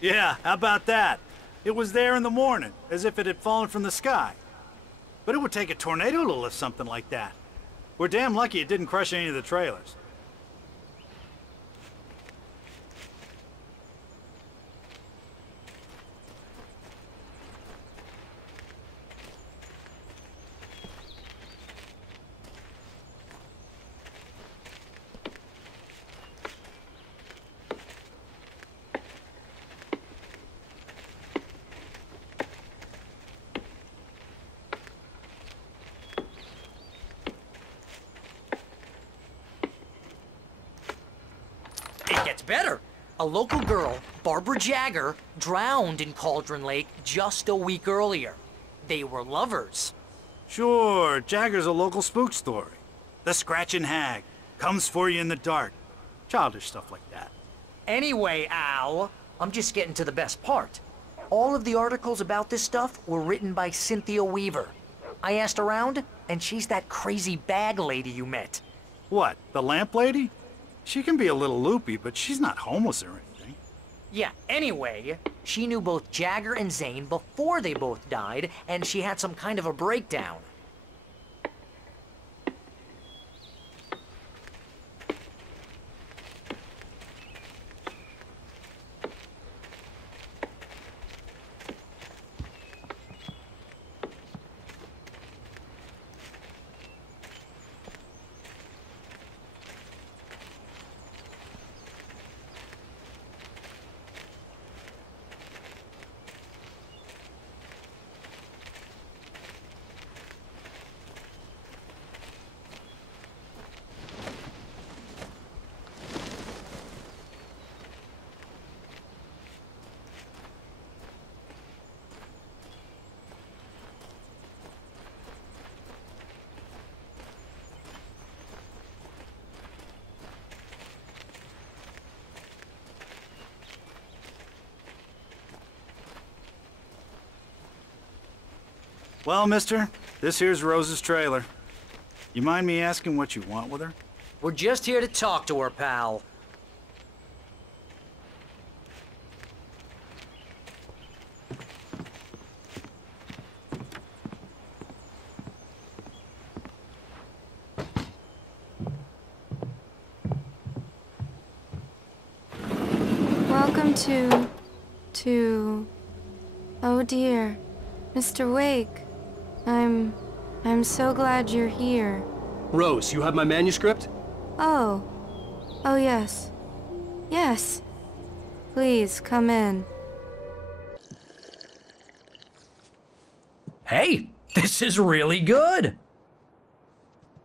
Yeah, how about that? It was there in the morning, as if it had fallen from the sky. But it would take a tornado to lift something like that. We're damn lucky it didn't crush any of the trailers. It gets better. A local girl, Barbara Jagger, drowned in Cauldron Lake just a week earlier. They were lovers. Sure, Jagger's a local spook story. The Scratching Hag. Comes for you in the dark. Childish stuff like that. Anyway, Al, I'm just getting to the best part. All of the articles about this stuff were written by Cynthia Weaver. I asked around, and she's that crazy bag lady you met. What, the lamp lady? She can be a little loopy, but she's not homeless or anything. Yeah, anyway, she knew both Jagger and Zane before they both died, and she had some kind of a breakdown. Well, mister, this here's Rose's trailer. You mind me asking what you want with her? We're just here to talk to her, pal. Welcome to... Oh dear, Mr. Wake. I'm so glad you're here. Rose, you have my manuscript? Oh. Oh yes. Yes. Please, come in. Hey, this is really good.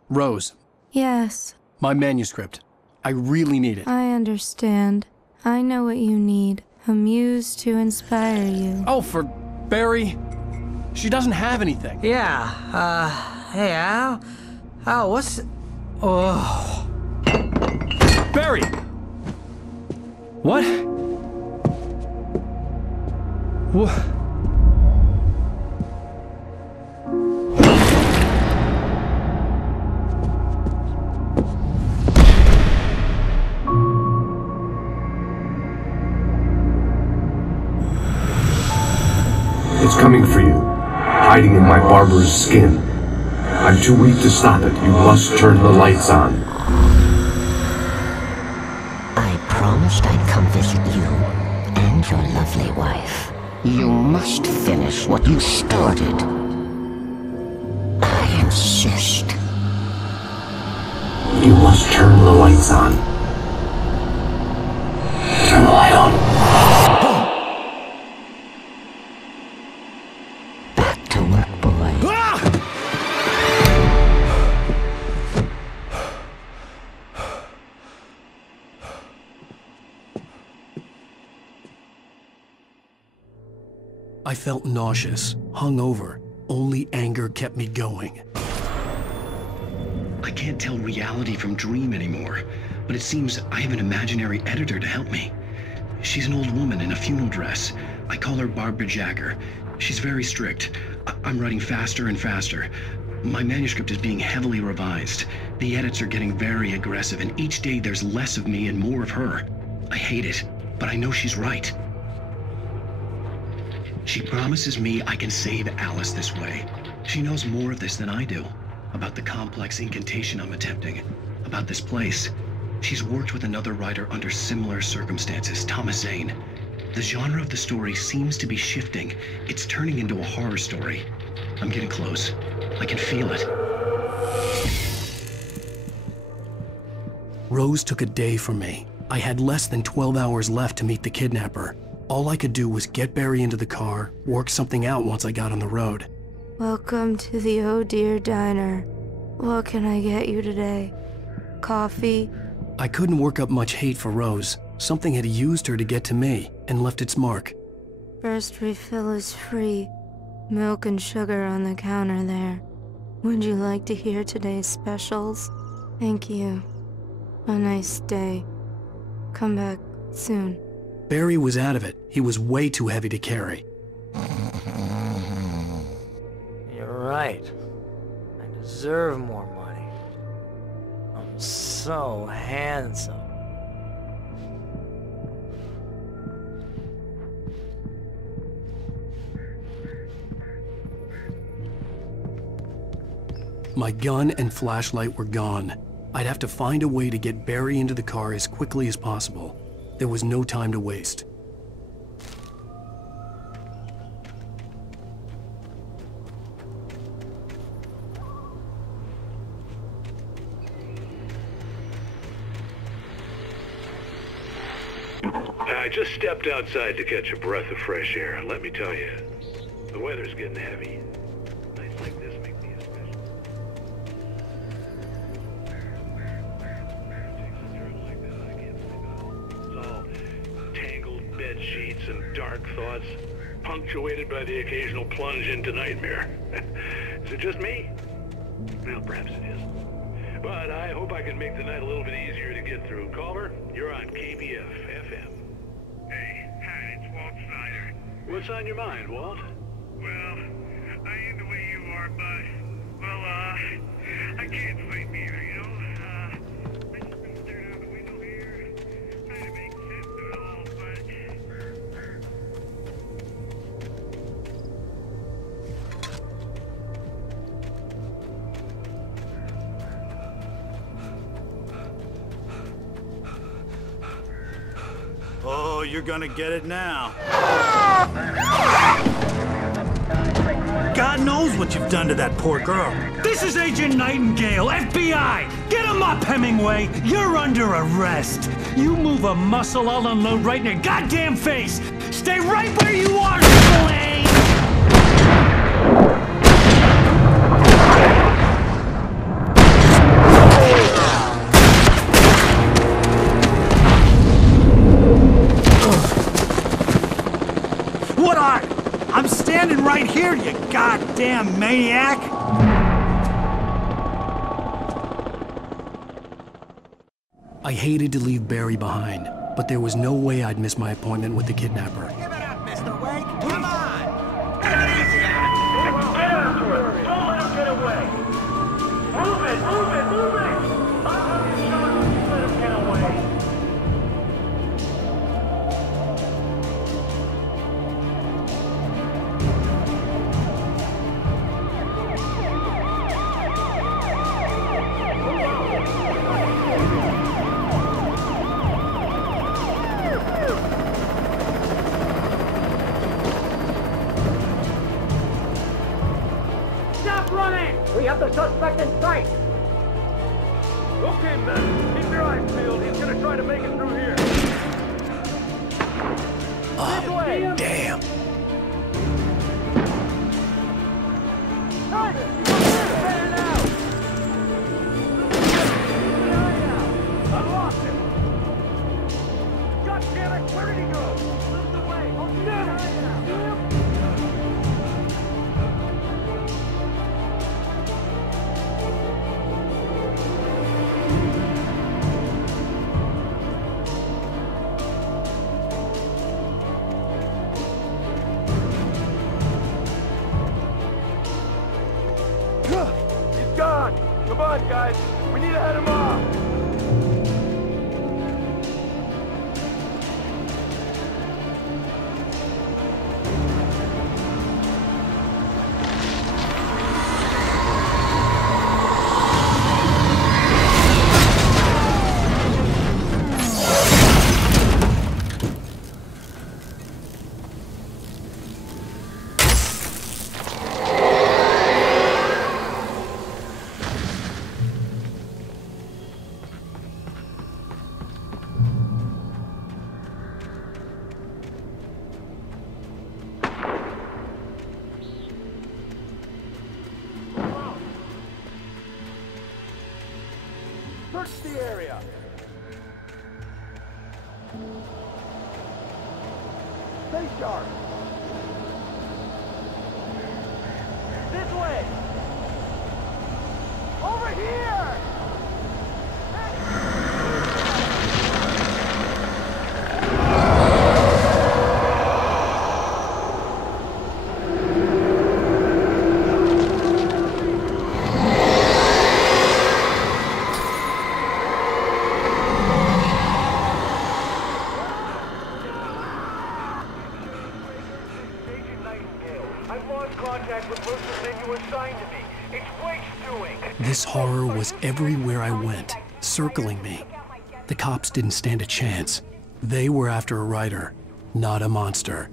Rose, Yes, my manuscript. I really need it. I understand. I know what you need. A muse to inspire you. Oh, for Barry. She doesn't have anything. Yeah, hey, Al? Al, what's... Oh... Barry! What? What? It's coming for you, hiding in my barber's skin. I'm too weak to stop it. You must turn the lights on. I promised I'd come visit you and your lovely wife. You must finish what you started. I insist. You must turn the lights on. Turn the light on. Back to work, boy. I felt nauseous, hungover. Only anger kept me going. I can't tell reality from dream anymore, but it seems I have an imaginary editor to help me. She's an old woman in a funeral dress. I call her Barbara Jagger. She's very strict. I'm writing faster and faster. My manuscript is being heavily revised. The edits are getting very aggressive, and each day there's less of me and more of her. I hate it, but I know she's right. She promises me I can save Alice this way. She knows more of this than I do. About the complex incantation I'm attempting. About this place. She's worked with another writer under similar circumstances, Thomas Zane. The genre of the story seems to be shifting. It's turning into a horror story. I'm getting close. I can feel it. Rose took a day from me. I had less than 12 hours left to meet the kidnapper. All I could do was get Barry into the car, work something out once I got on the road. Welcome to the Oh Dear Diner. What can I get you today? Coffee? I couldn't work up much hate for Rose. Something had used her to get to me and left its mark. First refill is free. Milk and sugar on the counter there. Would you like to hear today's specials? Thank you. A nice day. Come back soon. Barry was out of it. He was way too heavy to carry. You're right. I deserve more money. I'm so handsome. My gun and flashlight were gone. I'd have to find a way to get Barry into the car as quickly as possible. There was no time to waste. I just stepped outside to catch a breath of fresh air, and let me tell you, the weather's getting heavy. Nights like this make me especially. It's all tangled bed sheets and dark thoughts, punctuated by the occasional plunge into nightmare. Is it just me? Well, perhaps it is. But I hope I can make the night a little bit easier to get through. Caller, you're on KBF FM. Hey, hi, it's Walt Snyder. What's on your mind, Walt? Well, I ain't the way you are, but, well, I can't sleep either, you know? I just been staring out the window here, trying to make sense of it all, but... Oh, you're gonna get it now. God knows what you've done to that poor girl. This is Agent Nightingale, FBI! Get him up, Hemingway! You're under arrest! You move a muscle, I'll unload right in your goddamn face! Stay right where you are, Spillane! What are? I'm standing right here, you goddamn maniac! I hated to leave Barry behind, but there was no way I'd miss my appointment with the kidnapper. Give it up, Mr. Wake! Come on! Get after it! Don't let him get away! Move it! Move it! Move it! I'm sure you let him get away! Stop running! We have the suspect in sight! Okay, men. Keep your eyes peeled. He's gonna try to make it through here. Oh, damn. I lost him. God damn it! Where did he go? Moved away. Oh, damn it! He's gone. Come on, guys. We need to head him off. Search the area. Stay sharp. This way. Over here. This horror was everywhere I went, circling me. The cops didn't stand a chance. They were after a writer, not a monster.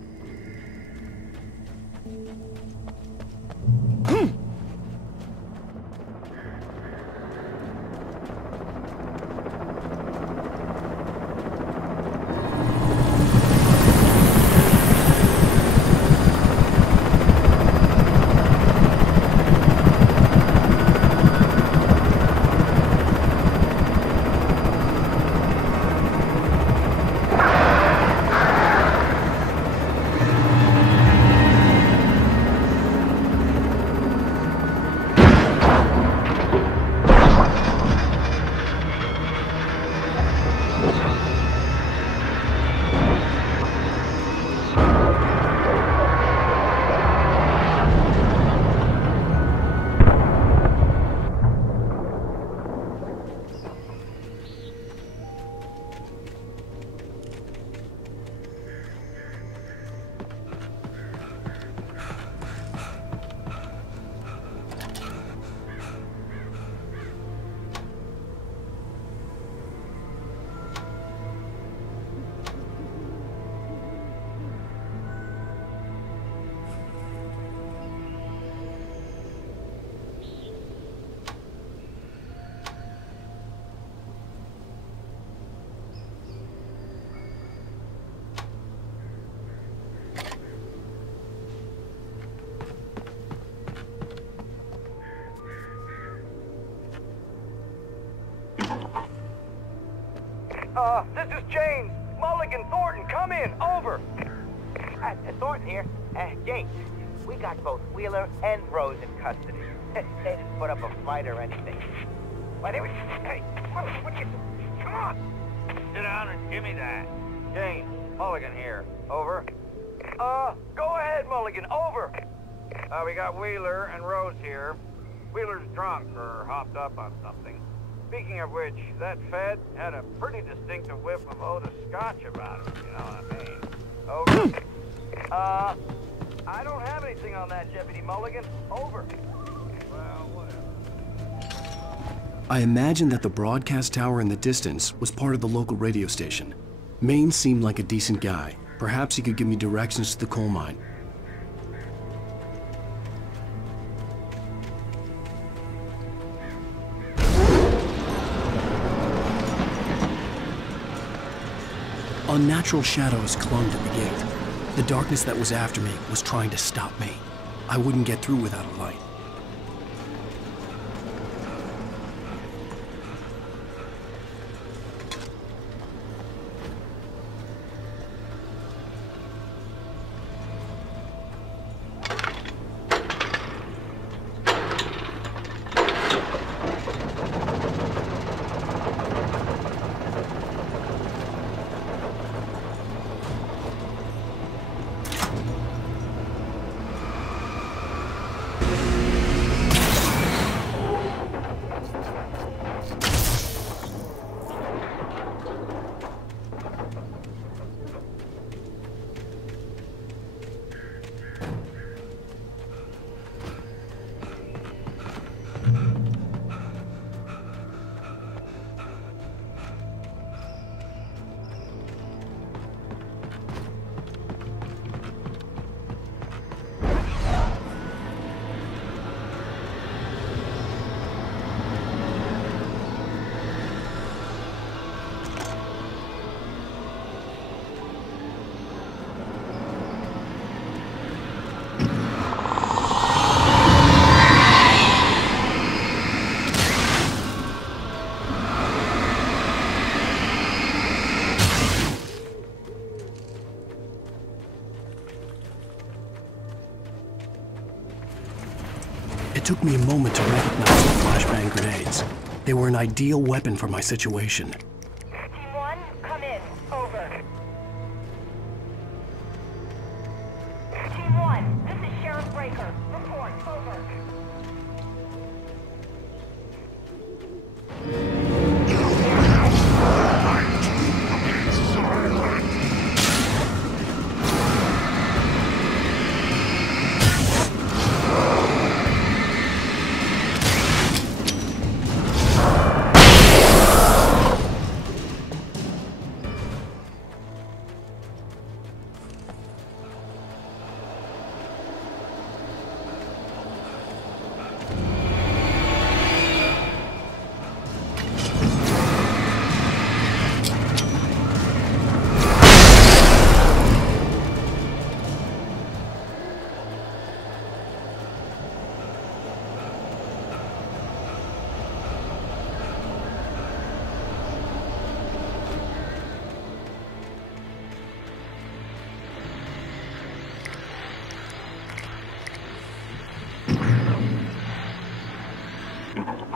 This is James. Mulligan, Thornton, come in. Over. Thornton here. James, we got both Wheeler and Rose in custody. They didn't put up a fight or anything. Why, they were... Hey, what you... Come on! Sit down and give me that. James, Mulligan here. Over. Go ahead, Mulligan. Over. We got Wheeler and Rose here. Wheeler's drunk or hopped up on something. Speaking of which, that Fed had a pretty distinctive whiff of Oda Scotch about him, you know what I mean? Over. I don't have anything on that, Deputy Mulligan. Over. Well, whatever. I imagined that the broadcast tower in the distance was part of the local radio station. Maine seemed like a decent guy. Perhaps he could give me directions to the coal mine. Unnatural shadows clung to the gate. The darkness that was after me was trying to stop me. I wouldn't get through without a light. It took me a moment to recognize the flashbang grenades. They were an ideal weapon for my situation. Team 1, come in. Over. Team 1, this is Sheriff Breaker. Report. Over.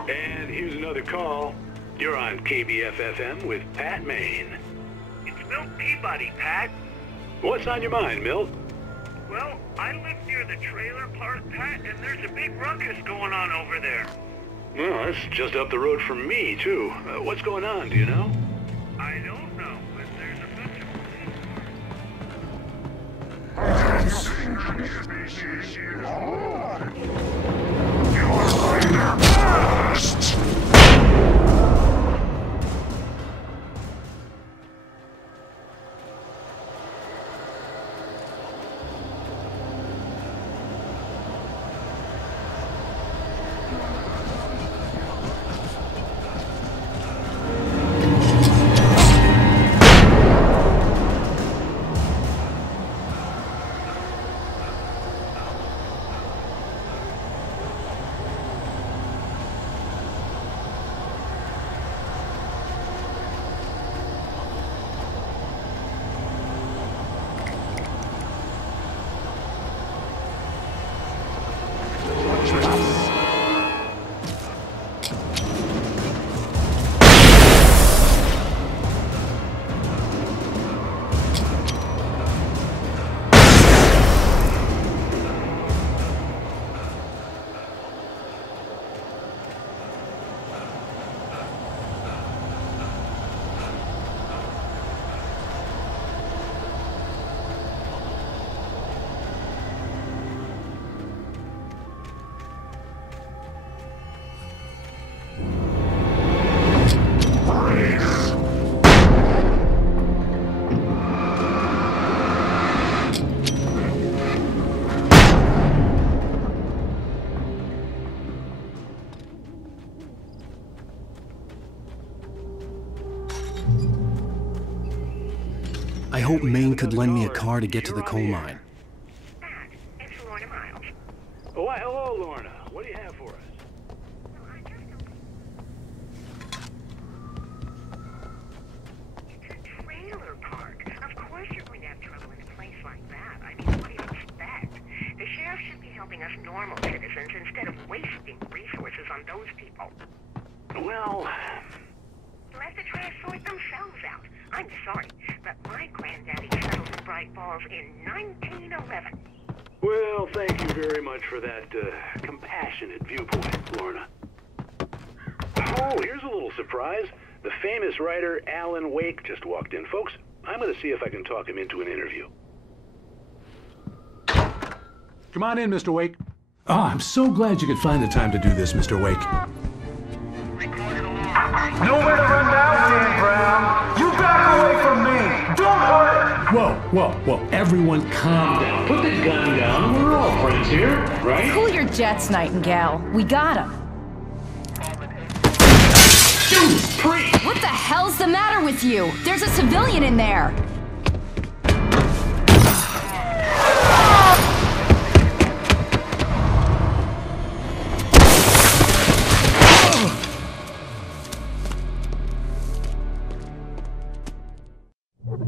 And here's another call. You're on KBF-FM with Pat Maine. It's Milt Peabody, Pat. What's on your mind, Milt? Well, I live near the trailer park, Pat, and there's a big ruckus going on over there. Well, that's just up the road from me, too. What's going on, do you know? I don't know, but there's a bunch of I hope Maine could lend me a car to get to the coal mine. It's Lorna Miles. Oh, why, hello, Lorna. What do you have for us? It's a trailer park. Of course you're going to have trouble in a place like that. I mean, what do you expect? The sheriff should be helping us normal citizens instead of wasting resources on those people. Well... Let the trash sort themselves out. I'm sorry, but my granddaddy settled in Bright Falls in 1911. Well, thank you very much for that compassionate viewpoint, Lorna. Oh, here's a little surprise. The famous writer Alan Wake just walked in. Folks, I'm going to see if I can talk him into an interview. Come on in, Mr. Wake. Oh, I'm so glad you could find the time to do this, Mr. Wake. Nowhere to run now, Dan Brown. You back away from me. Don't hurt. Whoa. Everyone calm down. Put the gun down. We're all friends here, right? Cool your jets, Nightingale. We got him. Judas Priest! What the hell's the matter with you? There's a civilian in there.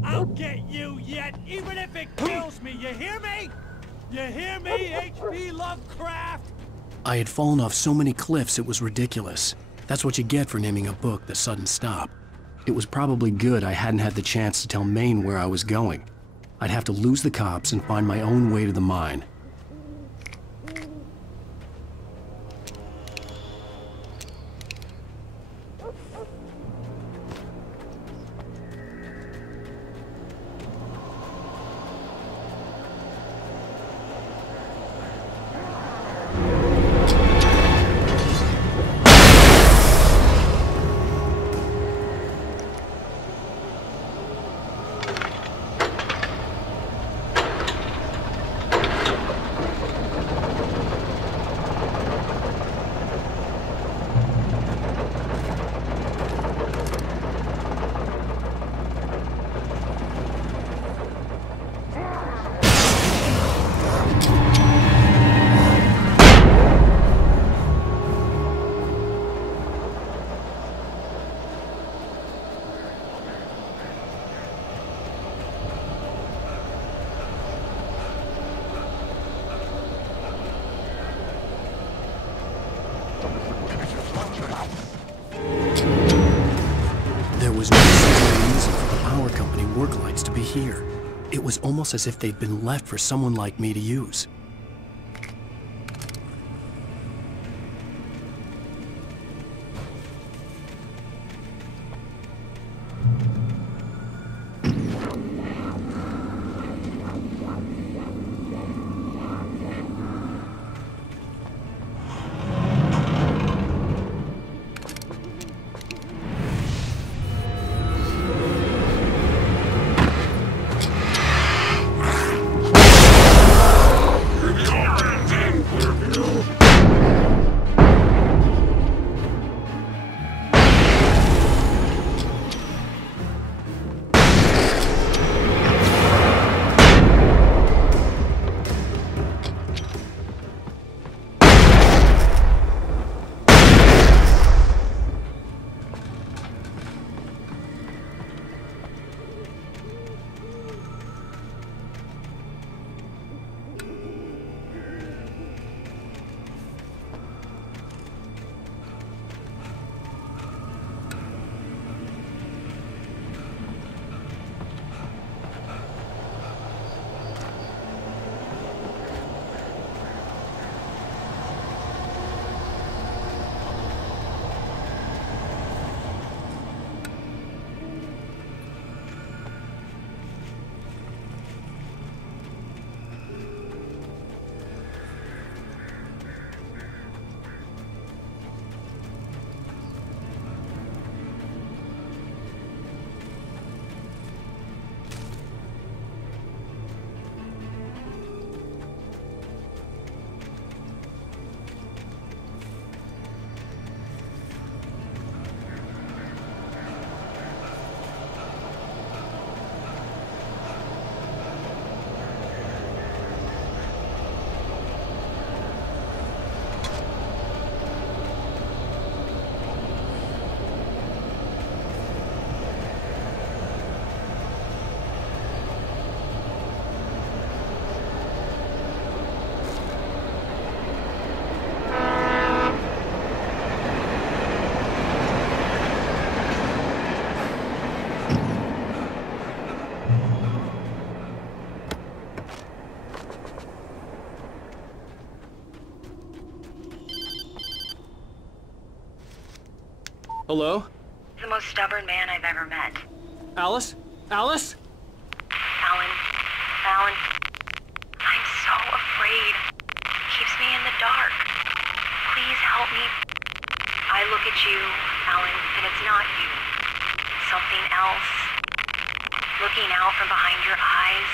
I'll get you yet, even if it kills me, you hear me? You hear me, H.P. Lovecraft? I had fallen off so many cliffs it was ridiculous. That's what you get for naming a book The Sudden Stop. It was probably good I hadn't had the chance to tell Maine where I was going. I'd have to lose the cops and find my own way to the mine. There was no single reason for the power company work lights to be here. It was almost as if they'd been left for someone like me to use. Hello? The most stubborn man I've ever met. Alice? Alice? Alan. Alan. I'm so afraid. He keeps me in the dark. Please help me. I look at you, Alan, and it's not you. Something else. Looking out from behind your eyes.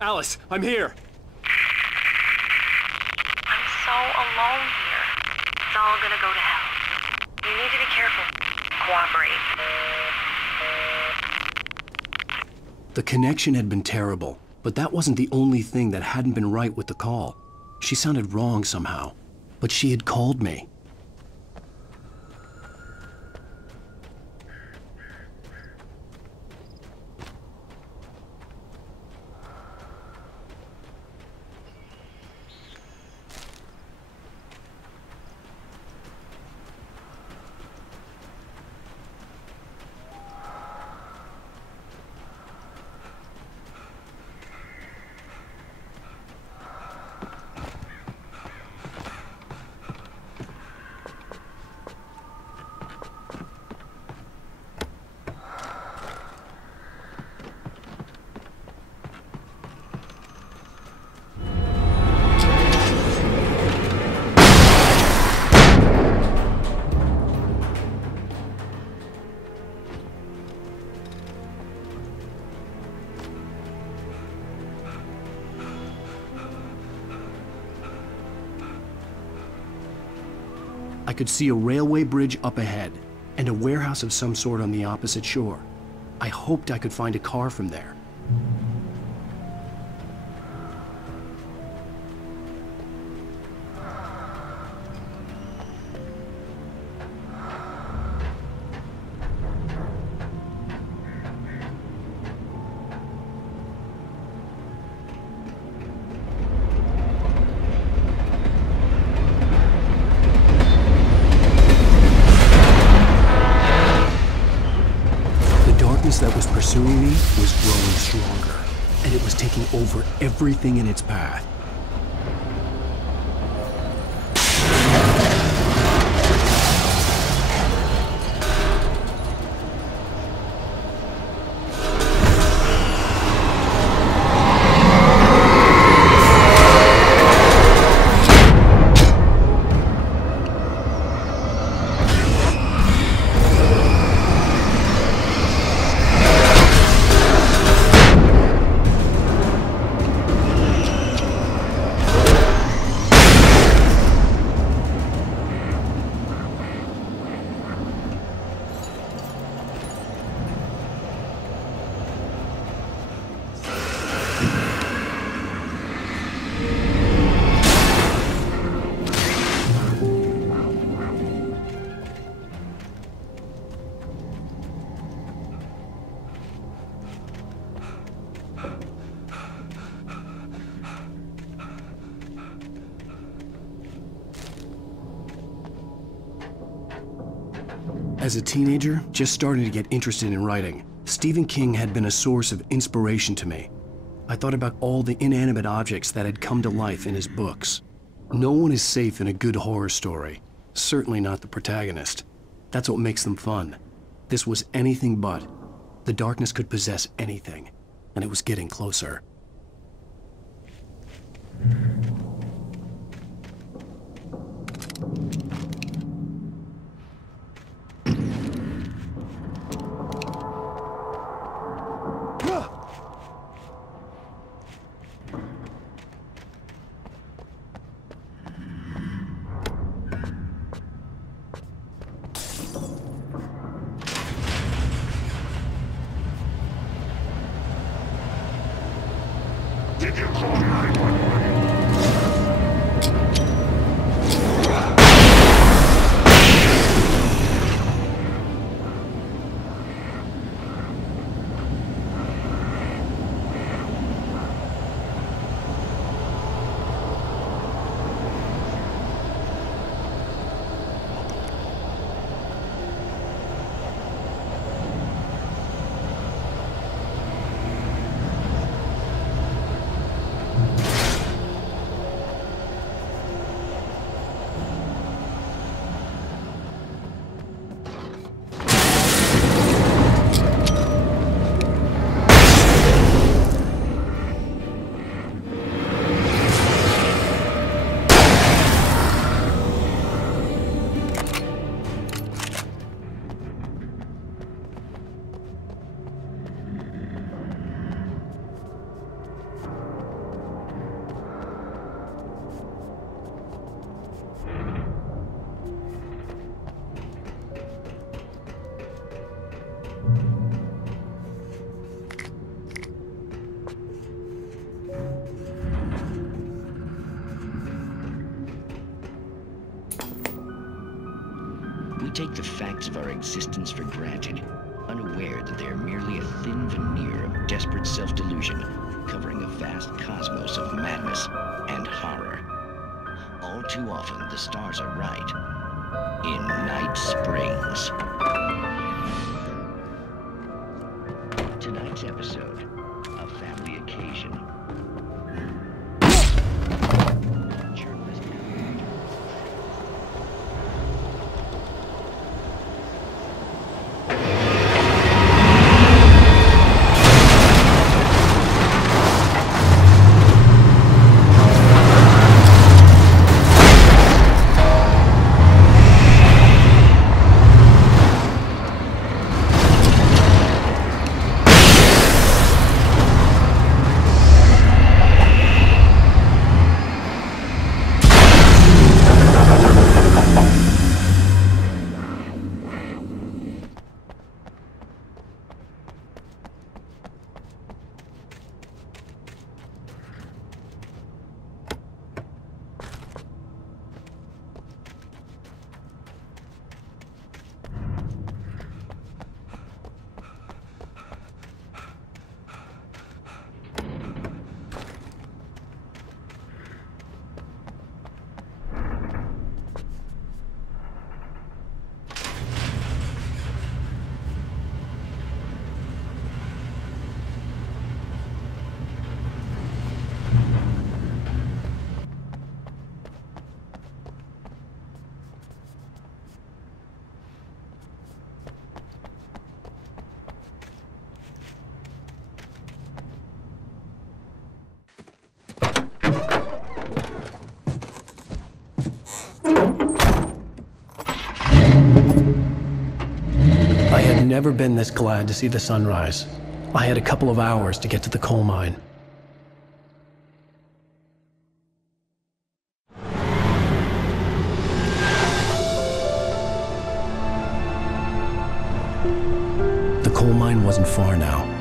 Alice, I'm here. I'm so alone here. It's all gonna go to hell. You need to be careful. Cooperate. The connection had been terrible, but that wasn't the only thing that hadn't been right with the call. She sounded wrong somehow, but she had called me. could see a railway bridge up ahead, and a warehouse of some sort on the opposite shore. I hoped I could find a car from there. That was pursuing me was growing stronger, and it was taking over everything in its path. As a teenager, just starting to get interested in writing, Stephen King had been a source of inspiration to me. I thought about all the inanimate objects that had come to life in his books. No one is safe in a good horror story, certainly not the protagonist. That's what makes them fun. This was anything but. The darkness could possess anything, and it was getting closer. Did you call 911? We take the facts of our existence for granted, unaware that they are merely a thin veneer of desperate self-delusion, covering a vast cosmos of madness and horror. All too often, the stars are right. In Night Springs. Tonight's episode, a family occasion. never been this glad to see the sunrise. I had a couple of hours to get to the coal mine. The coal mine wasn't far now.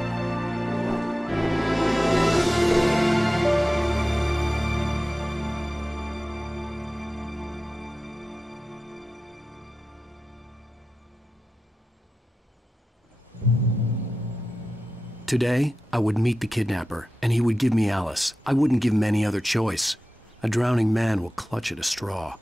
Today, I would meet the kidnapper, and he would give me Alice. I wouldn't give him any other choice. A drowning man will clutch at a straw.